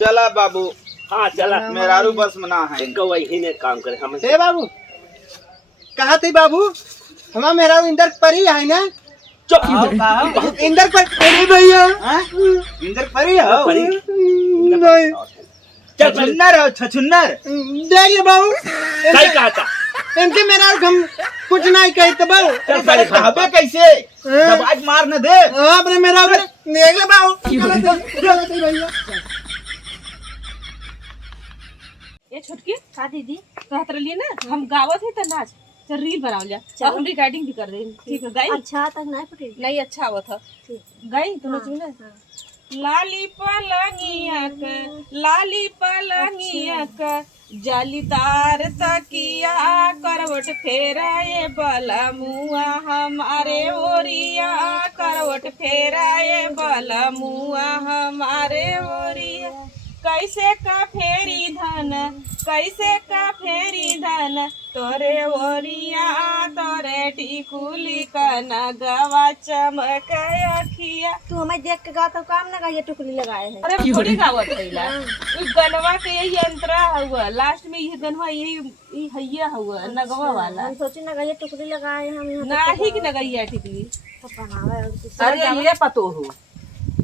चला बाबू। हाँ चला मेरारू बस मना है वही ने काम करे हम हे बाबू कहा थे बाबू हमारा मेरा इंदर परी है ना चुप इंदर पर अरे भैया इंदर परी हो नहीं छछुन्नर हो छछुन्नर। देख ले बाबू सही कहा था इनके मेरा हम कुछ नहीं कहे तो बाबू चल पहले कहबे कैसे दबाज मार न दे। अपने मेरा देख ले बाबू भैया ये छुटकी का दीदी कहत रही ना हम गावत है त नाच चल रील बनाओ जा और हम रिकॉर्डिंग भी कर दे ठीक है गाई अच्छा तक नहीं पटे नहीं अच्छा आवत है गाई तू नच ना लाली पलंगिया का जालीदार तकिया करवट फेराए बला मुआ हमारे ओरिया करवट फेराए बला मुआ हमारे ओरिया कैसे का फेरी धन तोरे ओरिया तोरे टिकुली का नगवा चमक अखिया। तू हमें देख के गाता काम ना गाये टुकली लगाए है। अरे थोड़ी गावत हैला उस गनवा के यही यंत्र हुआ लास्ट में ये गनवा यही हैया हुआ नगवा वाला हम सोचे ना गाये टुकली लगाए हम यहाँ नाही कि नगैया टिकली तो बनावे अरे ये पतो हो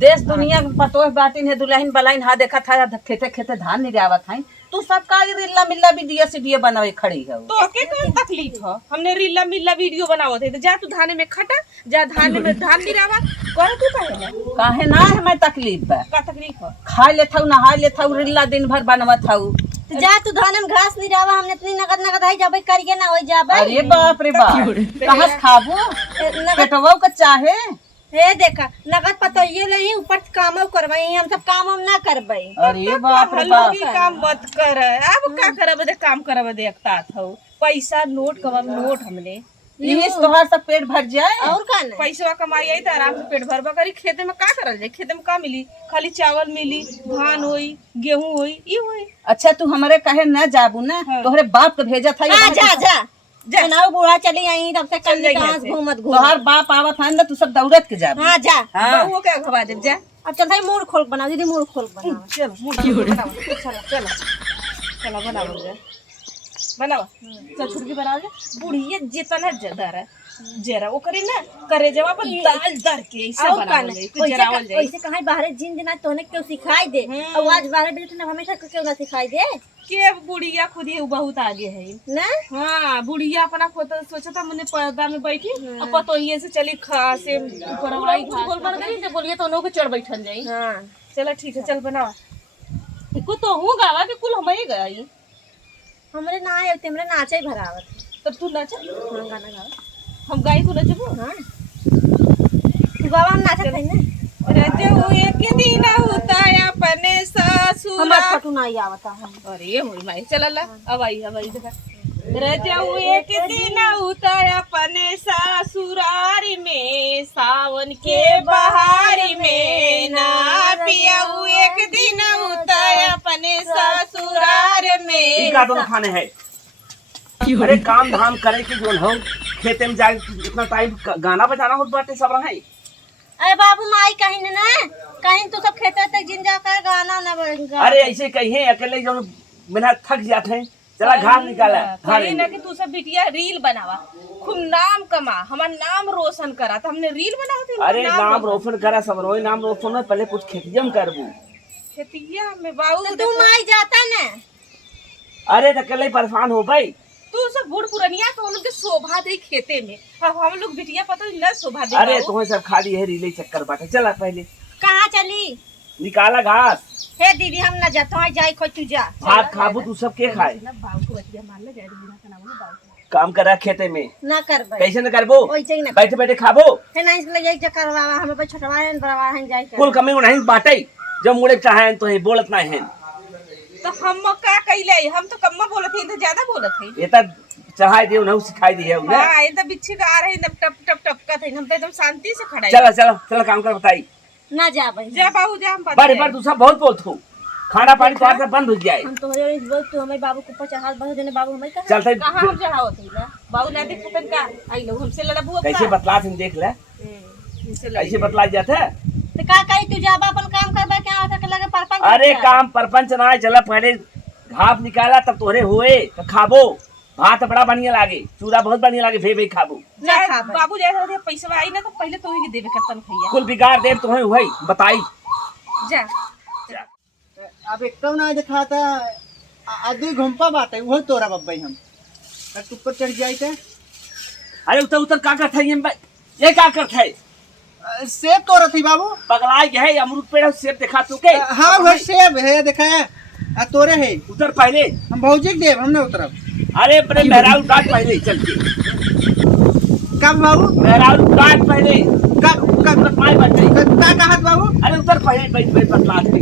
देश दुनिया में पतो बाटिन है दुल्हन बलाइन हा देखा था खेते खेते धान नहीं आवत है तू सबका रिल्ला मिल्ला भी दिया सीढ़िया बनावे खड़ी है तो के कौन तकलीफ है हमने रीला मिल्ला वीडियो बनावत है तो जा तू धाने में खटा जा धाने में धान गिरावा कर तू काहे काहे ना है मैं तकलीफ बा का तकलीफ है खाए लेता हूँ नहाए लेता हूँ रिल्ला दिन भर बनवत हूँ तो जा तू धान में घास नहीं रावा हमने इतनी नगद है जाबे करिए ना हो जाबे। अरे बाप रे बाप कहाँ से खाबो पेटवा का चाहे हे देखा नगद पतो ये नहीं ऊपर काम करवाई हम सब काम हम ना करबे। अरे बाप रे बाप काम मत कर अब का करब दे काम करब देखता था पैसा नोट कब नोट हमने इस तोहार सब पेट भर जाए और का ना पैसा कमाई आई तो आराम से पेट भरबा करी खेते में का करल जाए खेते में का मिली खाली चावल मिली धान होई गेहूं होई ई होई। अच्छा तू हमारे कहे न जाबू ना तोहरे बाप के भेजा था जा जनाओ बूढ़ा चली आई तब से कल कहां घूमत घूम तोहार बाप आवत है ना तू सब दौड़त के जाबू। हां जा बहू के घबा दे जा अब चल भाई मूड खोल बना दीदी मूड खोल बना चलो चलो बनाओ जा बनाओ चल छुटकी बनाओ जा बुढ़िया जितना जदर है जरा वो करे ना करे जवाब पर दाल दर के ऐसा बनाओ जाए जरावल जाए ऐसे कहां बाहर जिन देना तोने क्यों सिखाई दे और आज बाहर बैठे ना हमेशा क्यों ना सिखाई दे के बुढ़िया खुद ही बहुत आगे है ना। हाँ बुढ़िया अपना सोचा था मैंने पर्दा में बैठी अब पतो ये से चली खा से ऊपर वाली गोल बन गई तो बोलिए तो के चढ़ बैठल जाई। हां चलो ठीक है चल बनावा को तो हूँ गावा के कुल हमें गई हमरे ना आए तेमरे नाचे भरावत तो तू नाच हां गाना गाओ हम गाई तू नचबो। हां तू गावा हम नाचत है ना रजऊ एक दिन होता अपने ससुर हमर फटू नहीं आवता हम अरे मोई माई चल ला अब आई देखा रजऊ एक दिन होता अपने ससुरार में सावन के बहार में ना पियाऊ एक दिन होता अपने ससुरार में का दोनों खाने हैं अरे काम धाम करे के जो हो खेते में जाए इतना टाइम गाना बजाना हो बाटे सब रहे। अरे बाबू माई कहीं ना कहीं तो सब खेते तक जिन जाकर गाना ना बजेगा। अरे ऐसे कहीं अकेले जो बिना थक जाते हैं चला घास निकाला कहीं ना कि तू सब बिटिया रील बनावा खूब नाम कमा हमारा नाम रोशन करा तो हमने रील बनाओ थे अरे नाम रोशन करा सब रोई नाम रोशन पहले कुछ खेतिया में करबू खेतिया में बाबू तो तू माई जाता ना अरे तो अकेले परेशान हो भाई तू सब बूढ़ पुरनिया तो उनके शोभा दे खेते में अब हम लोग बिटिया पता न शोभा दे। अरे तुम्हें सब खाली है रीले चक्कर बाटे चला पहले कहाँ चली निकाला घास हे दीदी हम ना जाता जाई खो तू जा भात खाबू तू सब के खाए बाबू को बतिया मान ले जाए बिना कनावा बाबू काम करा खेते में ना करबे कैसे न करबो ओइसे ना बैठे बैठे खाबो हे नहीं इसके लिए करवावा हमें पे छोटवाहन बड़वाहन जाई कर कुल कमी नहीं बाटे जब मुड़े चाहे तो ही बोलत ना है तो हम का कइले हम तो कम्मा बोलत है तो ज्यादा बोलत है ये तब चढ़ाई दे उन्हें सिखाई दी है उन्हें। हां ये तो बिच्छी का आ रहे एकदम टप टप टपका थे हम तो एकदम शांति से खड़ा है। चला चला चला काम कर बताई ना जा भाई जा बाबू जा हम बार बार तू सब बहुत बोलत हो खाना पानी तो सब बंद हो जाए हम तो हमारे बोल तू हमें बाबू को ऊपर चढ़ा बस देने बाबू हमें कर चलते कहां हम चढ़ावत है बाबू ना देख पतन का आई लो हमसे लड़बू अब कैसे बतला तुम देख ले हमसे ऐसे बतला जाता है तो का करी तू जाबा अपन काम करबे क्या होता के लगे परपंच अरे किया। काम परपंच ना है, चला पहले घाप निकाला तब तोहरे हुए तो खाबो। भात बड़ा बढ़िया लागे, चूड़ा बहुत बढ़िया लागे, भे खाबो। ना खाबे। बाबू जैसे होते पैसा आई ना तो पहले तो ही देवे करतन भैया। कुल बिगाड़ देव तुम्हें वही बताई। जा अब एकदम ना दिखाता आदि घुमपा बात है वो तोरा बब्बई हम तू ऊपर चढ़ जाई थे। अरे उतर उतर का करता है ये क्या करता है? सेब तोरा थी बाबू। पगलाई है अमरूद पेड़ सेब दिखा चुके। हाँ वो सेब है देखा है तोरे है। उतर पहले, हम भौजी के देव हम ना उतरब। अरे बड़े मेहरारू काट पहले चल के। कब बाबू? मेहरारू काट पहले। कब कब पाए बच्चे का कहत बाबू? अरे उतर पहले बैठ बतला के।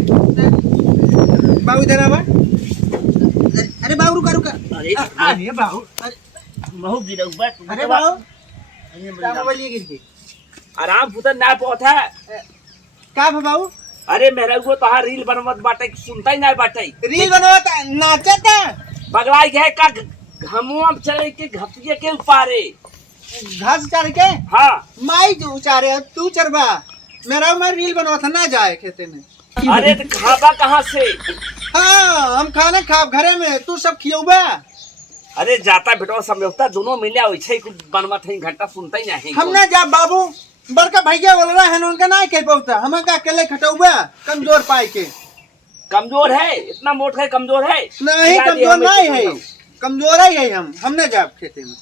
बाबू इधर आवा। अरे बाबू रुका रुका। अरे अरे बाबू महू गिरा ऊपर। अरे बाबू बोलिए गिर के आराम पुतर ना पहुंचा है। का बाबू? अरे मेहरारू को तो रील बनवत बाटे सुनता ही ना बाटे। रील बनवाता नाचता पगलाई है का घमुआ चले के घपटिया के उपारे घास चढ़ के। हाँ माई जो उचारे तू चरबा मेरा मैं रील बनवा ना जाए खेते में। अरे तो खाबा कहाँ से? हाँ हम खाना खा घरे में तू सब खियौबा। अरे जाता बेटा समझौता दोनों मिले वैसे ही बनवत है घंटा सुनता ही नहीं। हम ना जा बाबू बड़का भैया बोल रहा है उनका ना कह पाता हम का अकेले खटौबा कमजोर पाई के। कमजोर है इतना मोट है कमजोर है नहीं कमजोर नहीं है कमजोर ही है हम ना जा खेते में।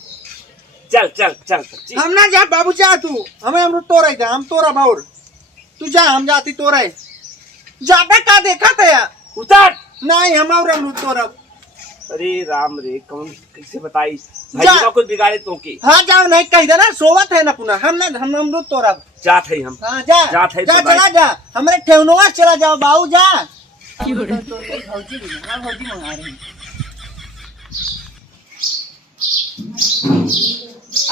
चल चल चल हम ना जा बाबू जा तू हमें अमरुद तोड़ा था हम तोड़ा बाउर तू जा हम जाती तोड़ा जाबे का देखा था यार उतर। नहीं हम और अमरुद तोड़ा। अरे राम रे कौन कैसे बताई जा। भाई कुछ बिगाड़े तो की। हाँ जाओ नहीं कह देना सोवत है ना पुनः हम ना हम अमरुद तोड़ा। जात है हम। हाँ जा जात है जा तो चला जा हमारे ठेवनवा चला जाओ बाबू जा।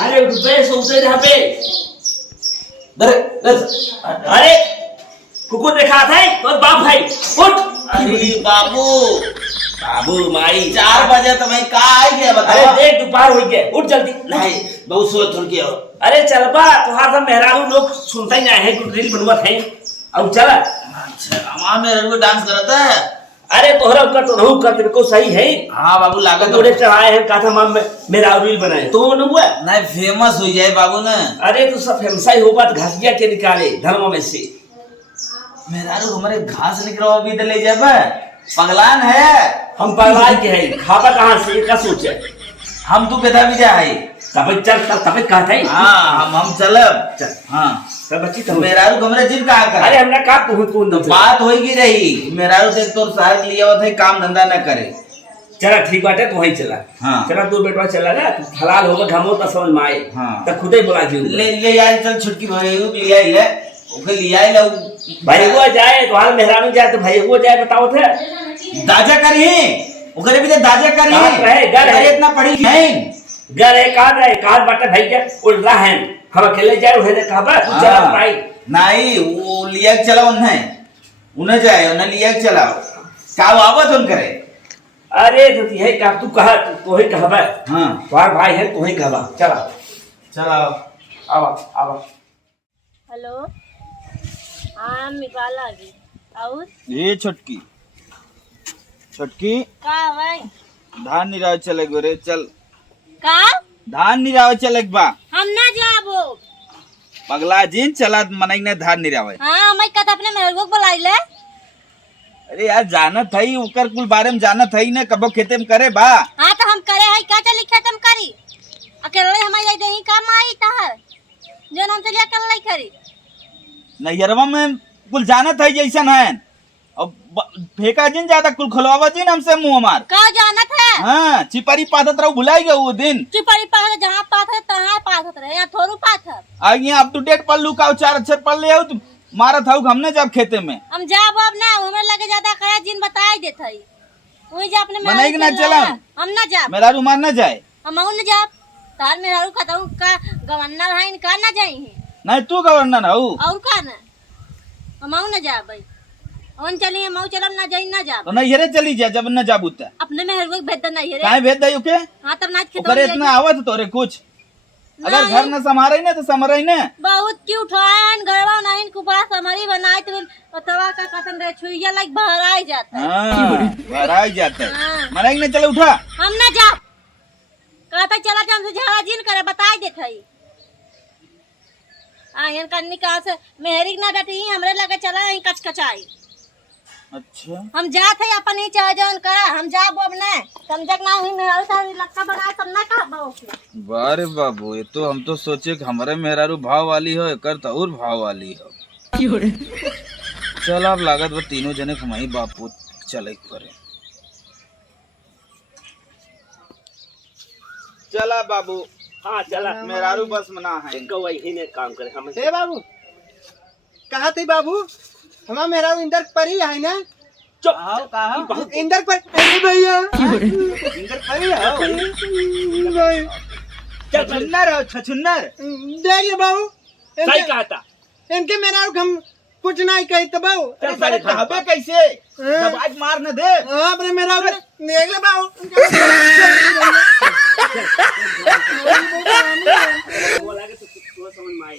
अरे सोचते यहाँ पे अरे कुकुर देखा था तो बाप भाई उठ। अरे बाबू बाबू माई 4 बजे तो मैं का आई गया अरे बताओ। देख दोपहर हो गया उठ जल्दी। नहीं बहुत सो थोड़ के और अरे चल बा तुहार सब मेहरारू लोग सुनता ही नहीं है कुछ रील बनवत है अब चल। अच्छा हमारा मेरे को डांस करता है। अरे तोहरा कर तो नहीं कर तेरे को सही है। हाँ बाबू लागत तोड़े चढ़ाए हैं कहा था मां मेरा रील बनाए तो न हुआ। नहीं फेमस हो जाए बाबू ना। अरे तू सब फेमसा ही होगा तो घसिया के निकाले धर्म में से। मेरा हमारे घास निकला भी तो ले जाबा पगलान है। हम पगलाय के है खाबा कहाँ से का सोचे हम तू कहता भी जा है तब चल तब कहता है। हाँ हम चलब चल हाँ सब बच्ची तो मेरा हमारे जिम कहा कर। अरे हमने कहा तू कौन तो बात होगी रही मेरा देख तो सहायक लिया हुआ था काम धंधा न करे। चला ठीक बात है तू वहीं चला। हाँ। चला तू बेटवा चला ना तू हलाल होगा घमो तो समझ में आए। हाँ। तो खुद ही बोला जी ले ले यार चल छुटकी भाई लिया ही ले ओके लिया ही ले भाई वो जाए तुम्हारे मेहरानू जाए तो भाई वो जाए बताओ थे दाजा करी ओकरे भी तो दाजा करी कहाँ रहे? घर है। इतना पढ़ी नहीं घर है कहा रहे कहा बाटे भाई के उड़ रहा है हम अकेले जाए उन्हें कहा बा तू चला भाई नहीं वो लिया के चला उन्हें जाए उन्हें लिया के चलाओ का आवत उन करे। अरे तो ये का तू कहा तो ही कहा बा हाँ तुम्हारे भाई है तू ही कहा चला चलाओ आवा आवा। हेलो हाँ निकाला जी और ये छोटकी छोटकी का भाई धान निराव चले गोरे चल का धान निराव चले बा हम ना जाबो। पगला जिन चला मनई ने धान निरावे। हाँ मैं कत अपने मेहरगो को बुलाई ले। अरे यार जानत है ओकर कुल बारे में जानत है ने कबो खेते में करे बा। हाँ तो हम करे है का चली खेतम करी अकेले हमारे दही काम आई तार जो हम चलिए अकेले करी नैहरवा में कुल जानत है जैसन है अब फेंका जिन ज्यादा कुल खुलवावा जिन हमसे मुंह मार का जानत है। हाँ चिपरी पाथत रहो भुलाई गए वो दिन चिपड़ी पाथ जहाँ पाथ है तहाँ पाथ रहे यहाँ थोड़ू पाथ है। आगे यहाँ अप टू डेट पढ़ लू का 4 अक्षर पढ़ ले तो मारत हूँ हमने जब खेते में हम जाब अब ना हमें लगे ज्यादा कया जिन बताई देत है वही जा अपने मनाई के ना मेहरारू चला। हम ना जाब मेरा रुमार न जाए हम न जाब तार मेहरारू कहता हूँ का गवर्नर है इनका ना जाई नहीं तू गवर्नर हूँ और का ना हम न जाब भाई हम चलिए मऊ चलम ना जाई ना जाब तो नैहरे चली जा जब न जाबू त अपने मेहरगो भेज देना है रे। काहे भेज दई ओके हाँ तब नाच ओकरे खेत इतना आवत तोरे कुछ अगर घर न संभारे ना तो संभरे ना। बहुत क्यूट है गड़वा नहीं कुपा समरी बनाए तो अथवा का कथन रे छुइया लाइक भराई जाता है। हाँ, भराई जाता है। हाँ। मना कि नहीं, चलो उठा। हम ना जा कहता चला जा हमसे झगड़ा जिन करे बताई देत हई आयन कन्नी कहां से मेहरी ना डटी हमरे लगे चला ही कचकचाई। अच्छा हम जात है अपन ही चाह जौन करा हम जा बोब ने समझक ना हुई मेरा सारी लक्का बना सब ना का बाबू के। बारे बाबू, ये तो हम तो सोचे कि हमारे मेहरारू भाव वाली हो, कर तो और भाव वाली हो। चल आप लागत वो तीनों जने हमारी बापू चले करे। चला बाबू। हाँ चला मेहरारू बस मना है। इनको वही ने काम करे हम। ए बाबू कहा थे बाबू हमारा मेरा इंदर परी है ना। चुप कहा इंदर पर अरे भैया इंदर परी है भाई छछुन्नर हो, छछुन्नर। देख ले बाबू सही कहा था। इनके मेरा हम कुछ नहीं कही तो बाबू अरे साले कहबे कैसे, दबाज मार न दे। हाँ अपने मेरा देख ले बाबू बोला कि तू समझ में आए।